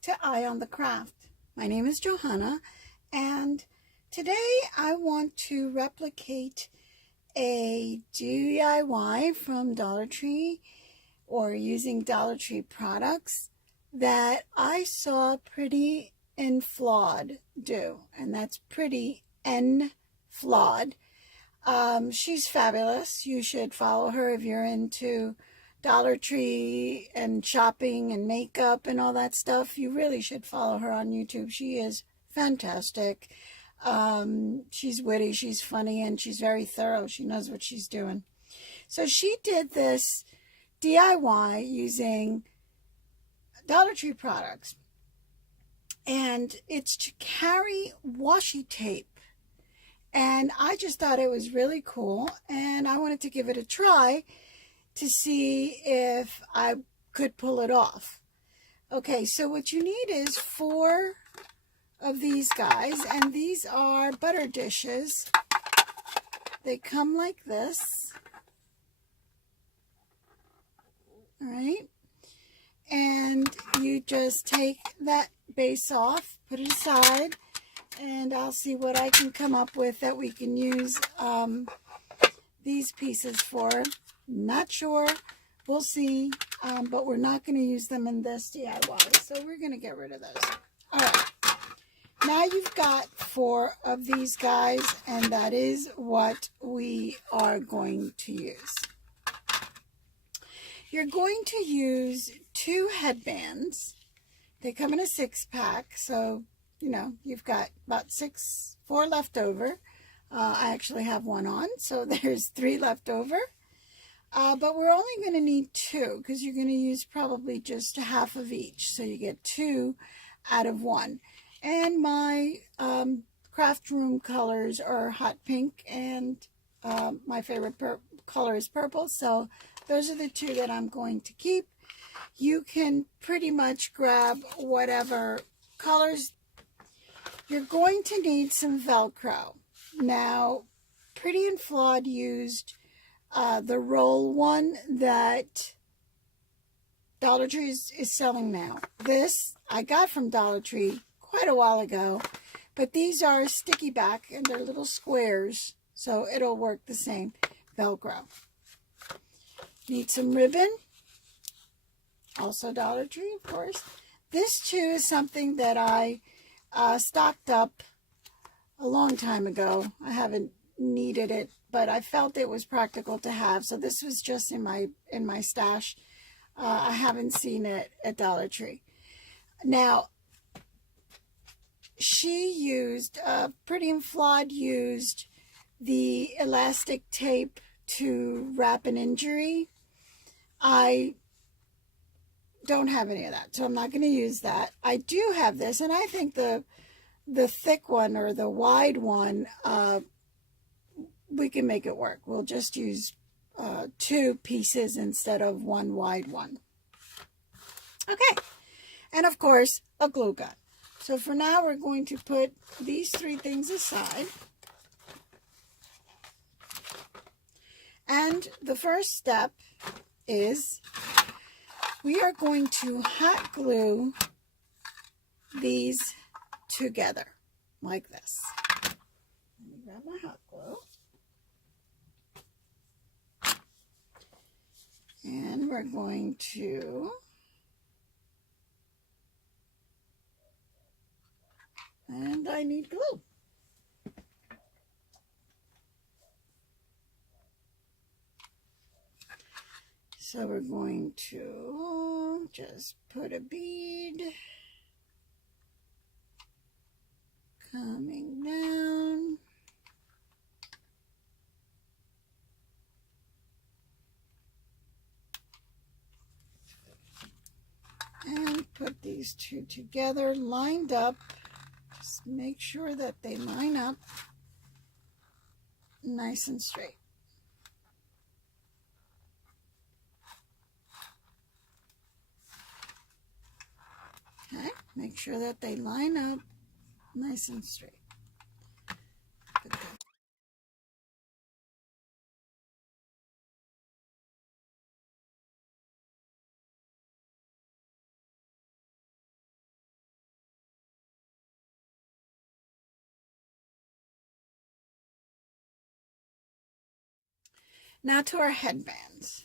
back to Eye on the Craft. My name is Johanna, and today I want to replicate a DIY from Dollar Tree or using Dollar Tree products that I saw PrettyNFlawed do, and that's PrettyNFlawed. She's fabulous. You should follow her if you're into Dollar Tree and shopping and makeup and all that stuff. You really should follow her on YouTube. She is fantastic. She's witty, she's funny, and she's very thorough. She knows what she's doing. So she did this DIY using Dollar Tree products, and it's to carry washi tape. And I just thought it was really cool, and I wanted to give it a try to see if I could pull it off. Okay, so what you need is 4 of these guys, and these are butter dishes. They come like this. All right, and you just take that base off, put it aside, and I'll see what I can come up with that we can use these pieces for. Not sure. We'll see. But we're not going to use them in this DIY. So we're going to get rid of those. All right. Now you've got 4 of these guys, and that is what we are going to use. You're going to use 2 headbands. They come in a 6-pack, so you know, you've got about 4 left over. I actually have 1 on, so there's 3 left over. But we're only going to need 2 because you're going to use probably just half of each. So you get 2 out of 1. And my craft room colors are hot pink, and my favorite color is purple. So those are the 2 that I'm going to keep. You can pretty much grab whatever colors. You're going to need some Velcro. Now, PrettyNFlawed used the roll one that Dollar Tree is selling now. This I got from Dollar Tree quite a while ago, but these are sticky back and they're little squares, so it'll work the same. Velcro. Need some ribbon. Also Dollar Tree, of course. This too is something that I stocked up a long time ago. I haven't needed it, but I felt it was practical to have, so this was just in my stash. I haven't seen it at Dollar Tree. Now, she used PrettyNFlawed used the elastic tape to wrap an injury. I don't have any of that, so I'm not going to use that. I do have this, and I think the thick one or the wide one, we can make it work. We'll just use 2 pieces instead of 1 wide one. Okay, and of course a glue gun. So for now we're going to put these 3 things aside, and the first step is we are going to hot glue these together like this. Let me grab my hot glue. And we're going to I need glue. So we're going to just put a bead coming down. And put these 2 together, lined up. Just make sure that they line up nice and straight. Okay, make sure that they line up nice and straight. Now to our headbands.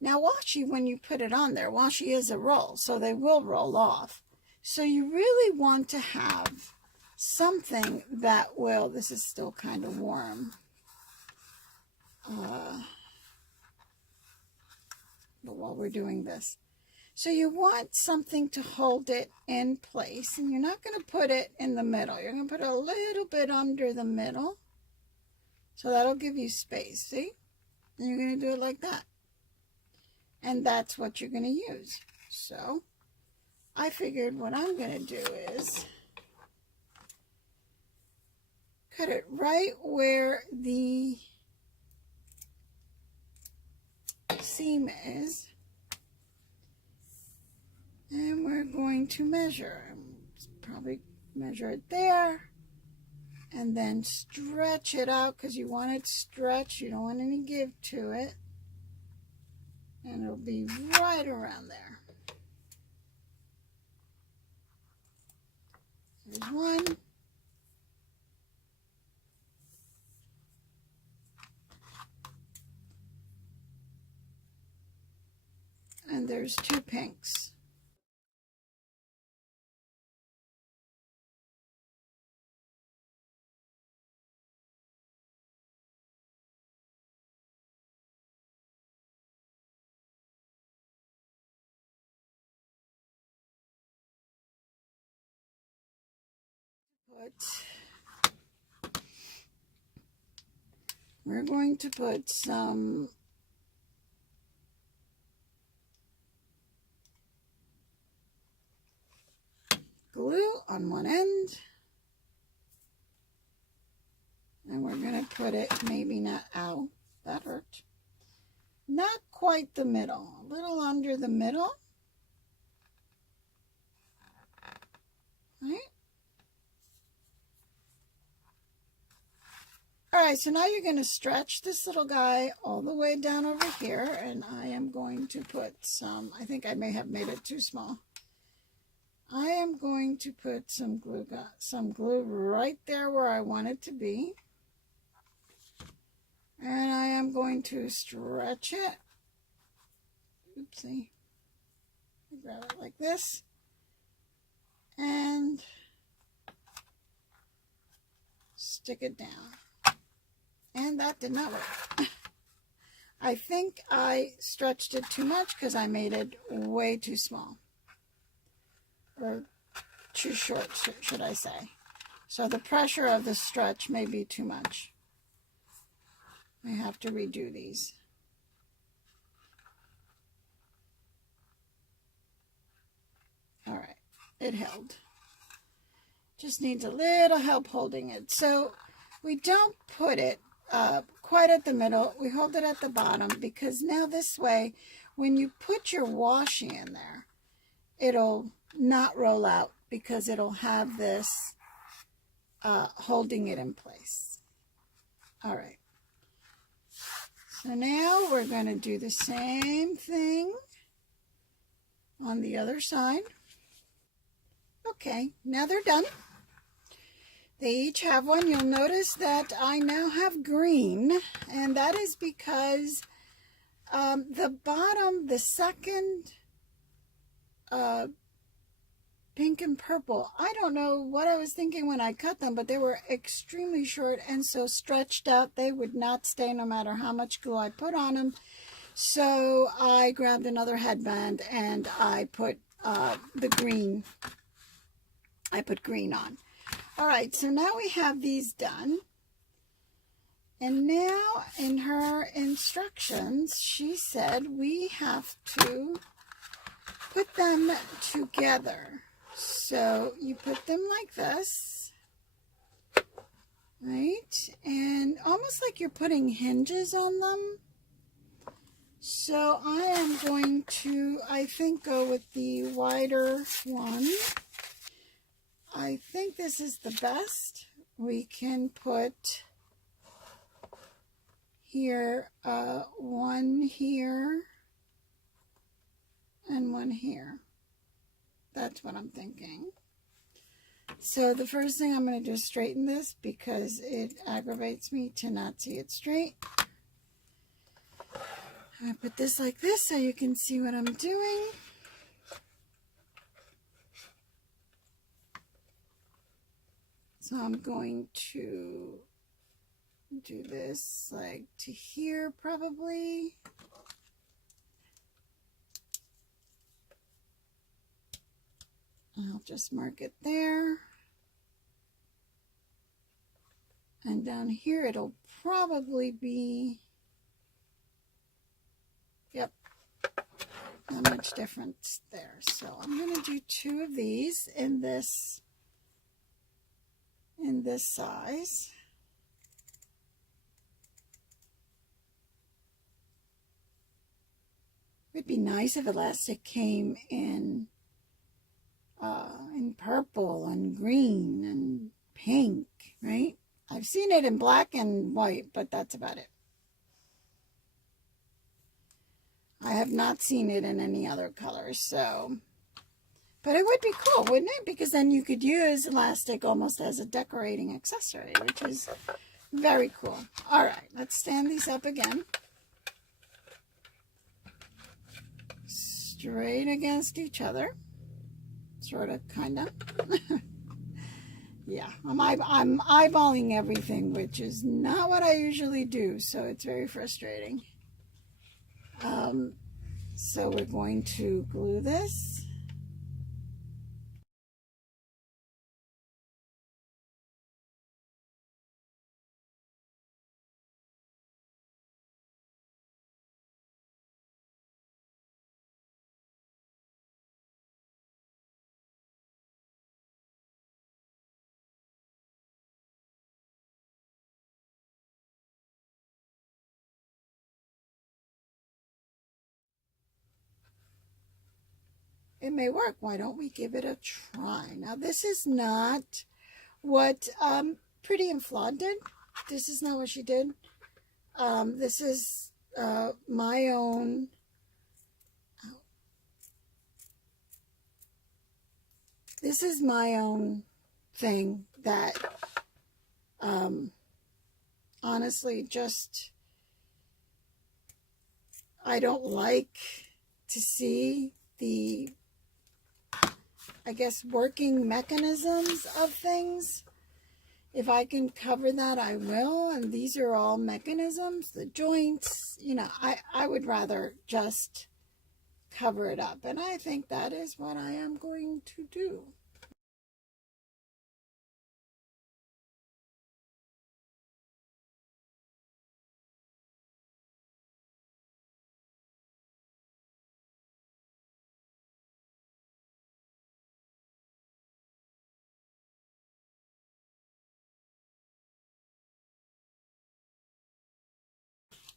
Now washi, when you put it on there, washi is a roll, so they will roll off. So you really want to have something that will, this is still kind of warm, but while we're doing this. So you want something to hold it in place, and you're not going to put it in the middle. You're going to put it a little bit under the middle. So that'll give you space, see? And you're going to do it like that. And that's what you're going to use. So I figured what I'm going to do is cut it right where the seam is. And we're going to measure. Probably measure it there. And then stretch it out because you want it stretched. You don't want any give to it. And it'll be right around there. There's one. And there's two pinks. We're going to put some glue on one end, and we're going to put it maybe not, ow, that hurt, not quite the middle, a little under the middle, right? All right, so now you're going to stretch this little guy all the way down over here, and I am going to put some, I think I may have made it too small. I am going to put some glue right there where I want it to be. And I am going to stretch it. Oopsie. Grab it like this. And stick it down. And that did not work. I think I stretched it too much because I made it way too small. Or too short, should I say. So the pressure of the stretch may be too much. I have to redo these. All right, it held. Just needs a little help holding it. So we don't put it quite at the middle. We hold it at the bottom because now this way, when you put your washi in there, it'll not roll out because it'll have this holding it in place. All right. So now we're going to do the same thing on the other side. Okay, now they're done. They each have one. You'll notice that I now have green, and that is because the bottom, the second pink and purple, I don't know what I was thinking when I cut them, but they were extremely short and so stretched out they would not stay no matter how much glue I put on them. So I grabbed another headband and I put the green. I put green on. All right, so now we have these done. And now in her instructions, she said we have to put them together. So you put them like this, right? And almost like you're putting hinges on them. So I am going to, I think, go with the wider one. I think this is the best. We can put here, one here, and one here. That's what I'm thinking. So the first thing I'm going to do is straighten this because it aggravates me to not see it straight. I put this like this so you can see what I'm doing. So I'm going to do this like to here probably. I'll just mark it there. And down here it'll probably be, yep, not much difference there. So I'm going to do 2 of these in this size. It'd be nice if elastic came in purple and green and pink, right? I've seen it in black and white, but that's about it. I have not seen it in any other colors, so. But it would be cool, wouldn't it? Because then you could use elastic almost as a decorating accessory, which is very cool. All right, let's stand these up again. Straight against each other. Sort of, kind of. Yeah, I'm eyeballing everything, which is not what I usually do, so it's very frustrating. So we're going to glue this. It may work. Why don't we give it a try? Now, this is not what PrettyNFlawed did. This is not what she did. This is my own. This is my own thing that honestly just I don't like to see the, I guess, working mechanisms of things. If I can cover that, I will. And these are all mechanisms, the joints, you know, I would rather just cover it up. And I think that is what I am going to do.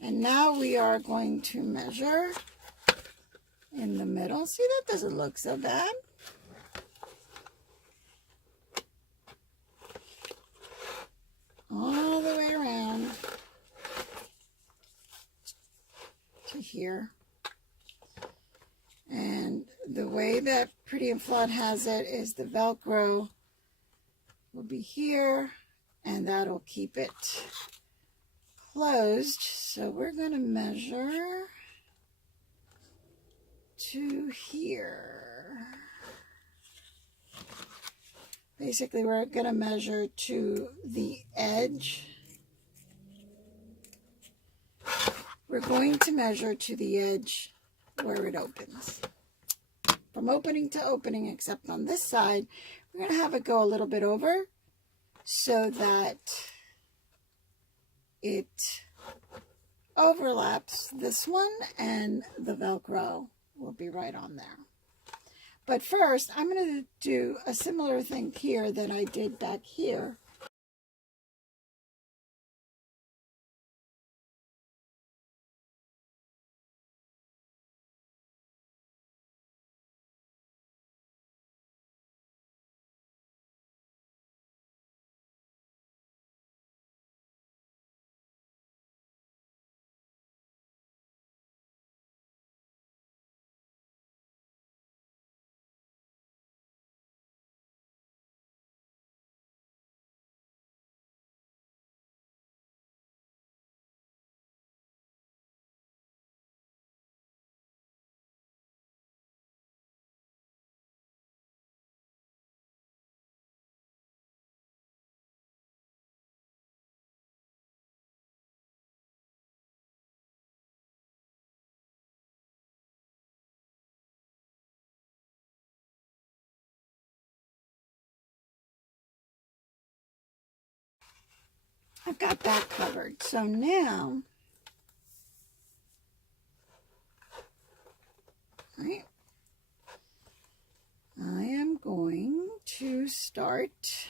And now we are going to measure in the middle. See, that doesn't look so bad. All the way around to here. And the way that PrettyNFlawed has it is the Velcro will be here, and that'll keep it closed. So we're going to measure to here. Basically, we're going to measure to the edge. We're going to measure to the edge where it opens. From opening to opening, except on this side, we're going to have it go a little bit over so that it overlaps this one, and the Velcro will be right on there. But first, I'm going to do a similar thing here that I did back here. I've got that covered. So now, right, I am going to start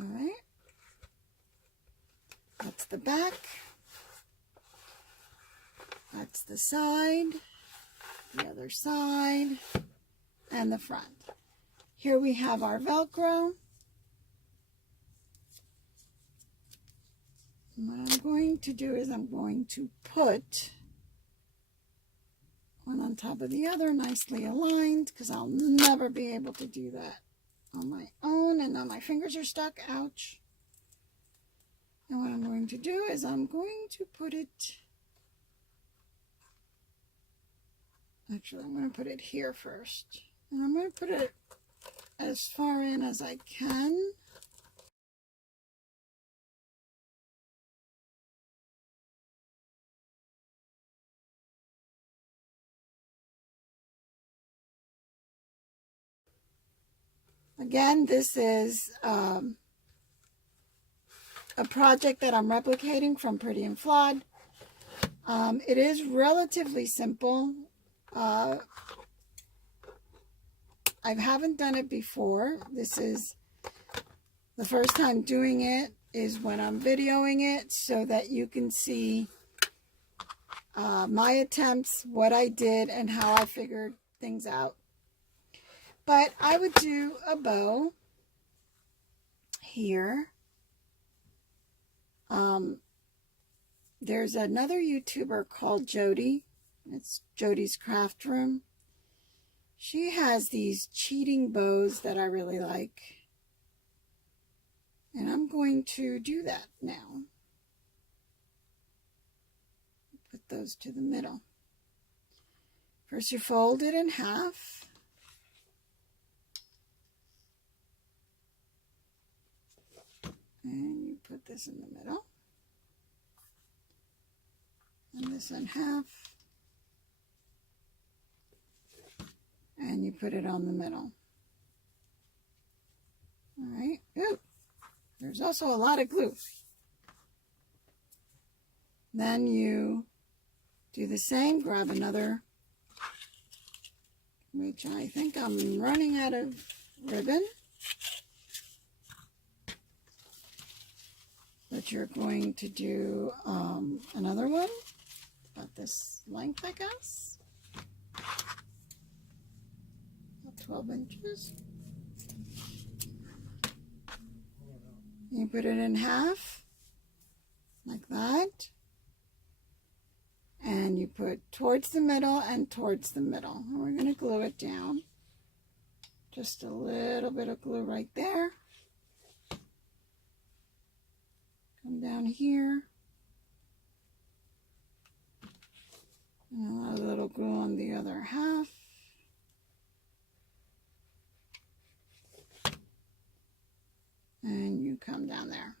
all right. That's the back. That's the side, the other side, and the front. Here we have our Velcro. And what I'm going to do is I'm going to put one on top of the other, nicely aligned, because I'll never be able to do that on my own, and now my fingers are stuck. Ouch. And what I'm going to do is I'm going to put it, actually I'm going to put it here first, and I'm going to put it as far in as I can. Again, this is a project that I'm replicating from PrettyNFlawed. It is relatively simple. I haven't done it before. This is the first time doing it, is when I'm videoing it so that you can see my attempts, what I did, and how I figured things out. But I would do a bow here. There's another YouTuber called Jody. It's Jodys Craft Room. She has these cheating bows that I really like. And I'm going to do that now. Put those to the middle. First you fold it in half. And you put this in the middle. And this in half. And you put it on the middle. All right. Ooh, there's also a lot of glue. Then you do the same. Grab another, which I think I'm running out of ribbon. But you're going to do another one about this length, I guess. About 12 inches. You put it in half, like that. And you put towards the middle and towards the middle. And we're going to glue it down. Just a little bit of glue right there. Come down here. And a little glue on the other half. And you come down there.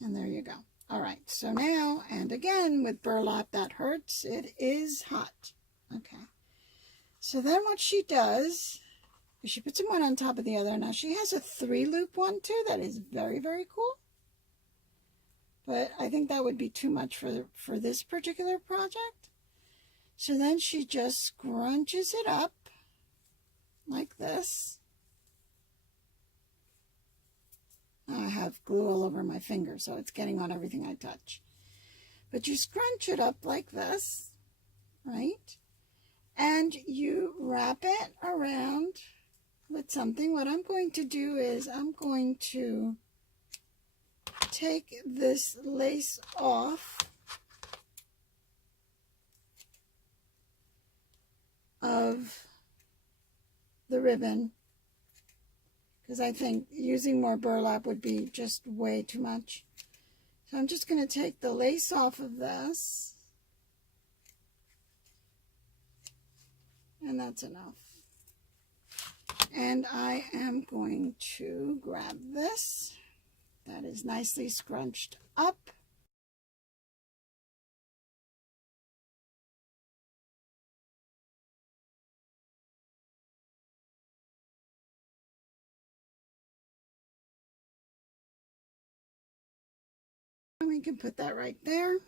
And there you go. All right, so now, and again, with burlap that hurts, it is hot. Okay. So then what she does is she puts them one on top of the other. Now she has a 3-loop one too. That is very, very cool. But I think that would be too much for this particular project. So then she just scrunches it up like this. I have glue all over my finger, so it's getting on everything I touch. But you scrunch it up like this, right? And you wrap it around with something. What I'm going to do is I'm going to take this lace off of the ribbon, because I think using more burlap would be just way too much. So I'm just going to take the lace off of this, and that's enough. And I am going to grab this that is nicely scrunched up. And we can put that right there.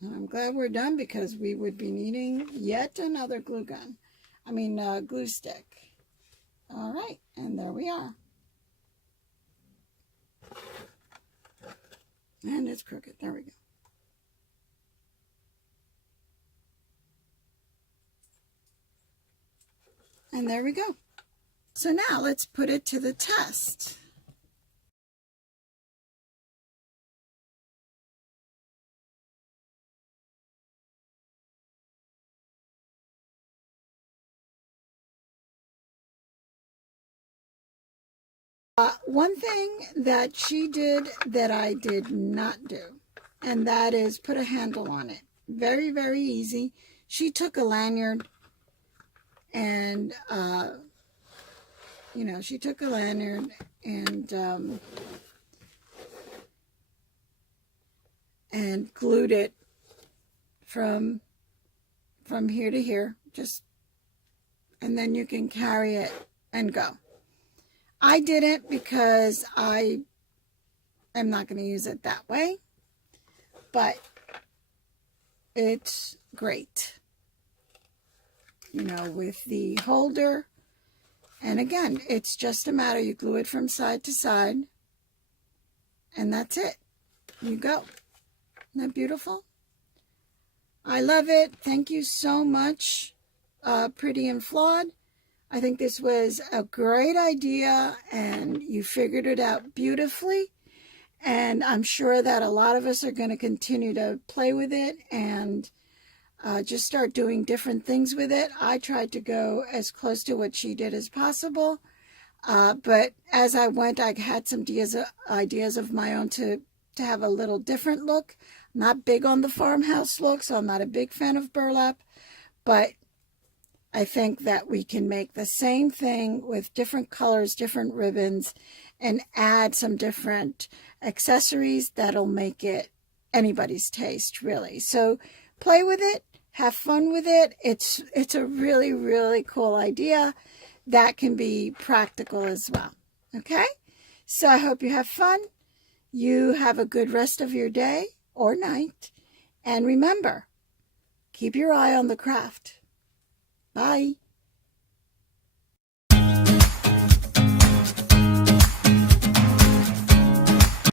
And I'm glad we're done, because we would be needing yet another glue gun. Glue stick. All right, and there we are. And it's crooked. There we go. And there we go. So now let's put it to the test. One thing that she did that I did not do, and that is put a handle on it. Very, very easy. She took a lanyard and, she took a lanyard and glued it from here to here, and then you can carry it and go. I didn't, because I am not going to use it that way, but it's great, with the holder. And again, it's just a matter, you glue it from side to side, and that's it. You go. Isn't that beautiful? I love it. Thank you so much, PrettyNFlawed. I think this was a great idea, and you figured it out beautifully. And I'm sure that a lot of us are going to continue to play with it and just start doing different things with it. I tried to go as close to what she did as possible. But as I went, I had some ideas of my own to have a little different look. I'm not big on the farmhouse look, so I'm not a big fan of burlap. But I think that we can make the same thing with different colors, different ribbons, and add some different accessories that'll make it anybody's taste, really. So play with it, have fun with it. It's a really, really cool idea that can be practical as well. Okay? So I hope you have fun. You have a good rest of your day or night. And remember, keep your eye on the craft. Bye.